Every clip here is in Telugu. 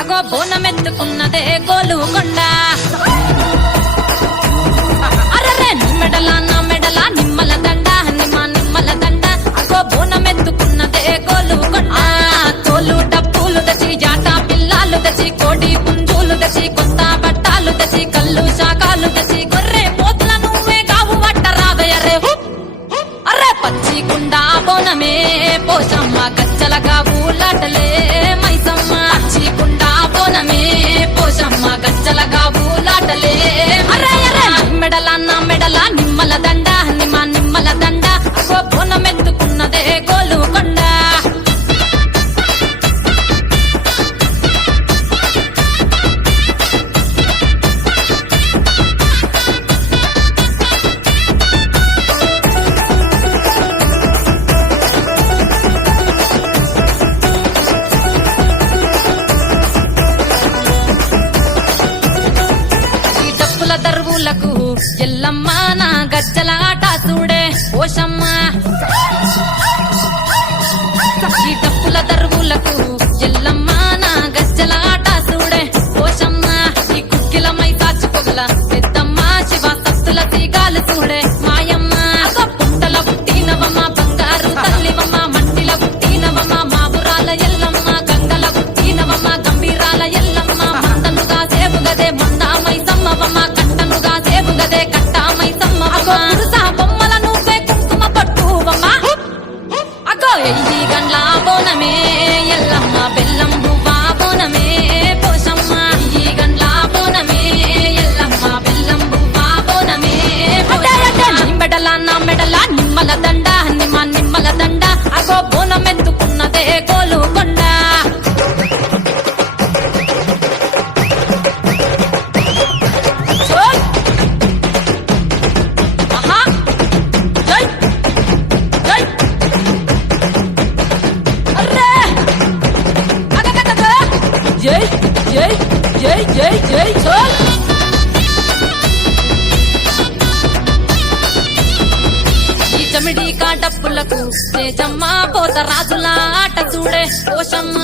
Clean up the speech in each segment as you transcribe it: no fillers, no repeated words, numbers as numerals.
అగో బోనమెత్తుకున్నదే గోలుకొండ అరరే నిమ్మెడల నా మెడల నిమ్మల దండ నిమ్మల దండ అగో బోనమెత్తుకున్నదే గోలుకొండ తోలు డప్పులు తెచ్చి జాటా పిల్లాలు తెచ్చి కోడి పుంజులు తెచ్చి కొత్త బట్టాలు తెచ్చి కళ్ళు శాకాలు తెచ్చి గొర్రె పోతుల నువ్వే కావు వట్ట రావయ్యరే అరే పచ్చిగుండా బోనమే పోసమ్మ గచ్చలగా ఊలాటలే మైసమ్మ పచ్చిగుండా బోనమే పోసమ్మ గచ్చలగా ఊలాటలే అరే అరే మెడల నా మెడల నిమ్మల దండ నిమ్మల దండ అగో బోనమెత్తుకున్నదే గోలుకొండ దరువులకు ఎల్లమ్మ నా గజ్జల ఆట చూడే ఓషమ్మ ఈ డప్పుల దరువులకు ఎల్లమ్మ నా గజ్జల ఆట చూడే ఓషమ్మ ఈ కుక్కిల మై సాచుకోగల పెద్దమ్మ శివ సత్తుల తీగాలు చూడే మాయమ్మ పుట్టల పుట్టినవమ్మ బంగారు తల్లివమ్మ మంటిల పుట్టినవమ్మ మాబురాల ఎల్లమ్మ గంగల పుట్టినవమ్మ గంభీరాల ఎల్లమ్మ మందనుగా సేపుగదే మందామై సమ్మవమ్మ గదే కట్టామై సమ్మవమ్మ పురుసా బొమ్మల నువ్వే కుంకుమ పట్టువమ్మ అగో ఎయ్యి గండ్ల బోనమే ఎల్లమ్మ బెల్లం బువ్వా బోనమే పోషమ్మ ఎయ్యి గండ్ల బోనమే ఎల్లమ్మ బెల్లం బువ్వా బోనమే మెడల నా మెడల నిమ్మల దండ నిమ్మల దండ అగో బోనమెత్తుకున్నదే గోలుకొండ జై జై జై జై జై చోల్ ఈ చమిడి కాటప్పులకు తేజమ్మ పోత రాజుల ఆట చూడే ఓషమ్మ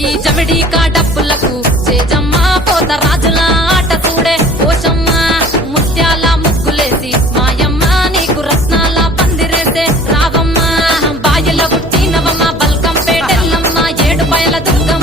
ఈ చమిడి కాటప్పులకు తేజమ్మ పోత రాజుల ఆట చూడే ఓషమ్మ ముత్యాల ముగ్గులేసి మాయమ్మ నీకు రత్నాల పందిరేసే రావమ్మ బాయల పుట్టినవమ్మ బల్కంపేటెల్లమ్మ ఏడు బయల దుర్గమ్మ